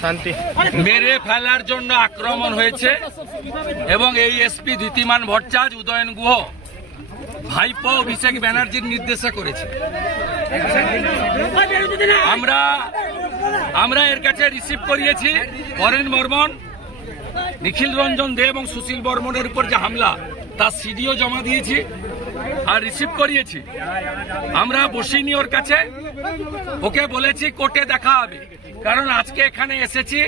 শান্তি মেরে ফেলার জন্য আক্রমণ হয়েছে এবং এই এসপি ধৃতিমান ভট্টাচার্য উদয়ন গুহ ভাইপো অভিষেক ব্যানার্জির নির্দেশে করেছে। আমরা এর কাছে রিসিভ করিয়েছি বরেন বর্মন, নিখিল রঞ্জন দে এবং সুশীল বর্মনের উপর যে হামলা তার সিডিও জমা দিয়েছি আর রিসিভ করিয়েছি। আমরা বসিনি ওর কাছে, ওকে বলেছি কোর্টে দেখা হবে, কারণ আজকে এখানে এসেছি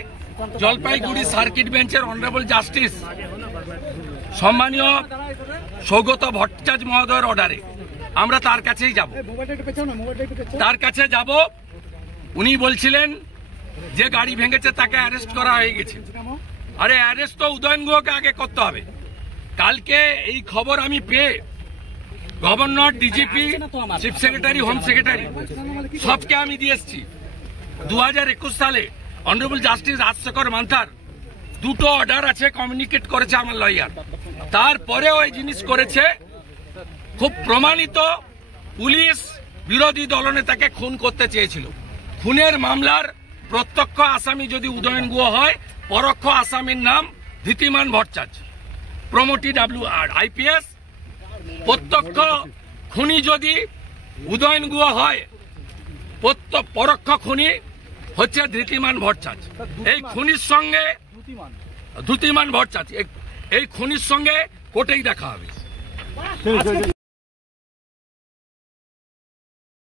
জলপাইগুড়ি সার্কিট বেঞ্চের অনারেবল জাস্টিস সম্মানীয় সৌগত ভট্টাচার্য মহোদয়ের অর্ডারে আমরা তার কাছেই যাব। উনি বলছিলেন যে গাড়ি ভেঙেছে তাকে অ্যারেস্ট করা হয়ে গেছে। আরে অ্যারেস্ট তো উদয়ন গুহকে আগে করতে হবে। কালকে এই খবর আমি পেয়ে governor, DGP, chief secretary, home secretary সবকে আমি দিয়ে এসছি। 2021 সালে অনারেবল জাস্টিস রাজশেখর মান্থার দুটো অর্ডার আছে, কমিউনিকেট করেছে আমার লয়ার। তারপরে ওই জিনিস করেছে, খুব প্রমাণিত। পুলিশ বিরোধী দলনেতাকে খুন করতে চেয়েছিল। খুনের মামলার প্রত্যক্ষ আসামি যদি উদয়ন গুহ হয়, পরোক্ষ আসামির নাম Dhritiman Bhattacharya, promotee WR IPS। প্রত্যক্ষ খুনি যদি উদয়ন গুহ হয়, পরোক্ষ খুনি হচ্ছে ধৃতিমান ভট্টাচার্য। এই খুনির সঙ্গে ধৃতিমান ভট্টাচার্য এই খুনির সঙ্গে কোর্টেই দেখা হবে।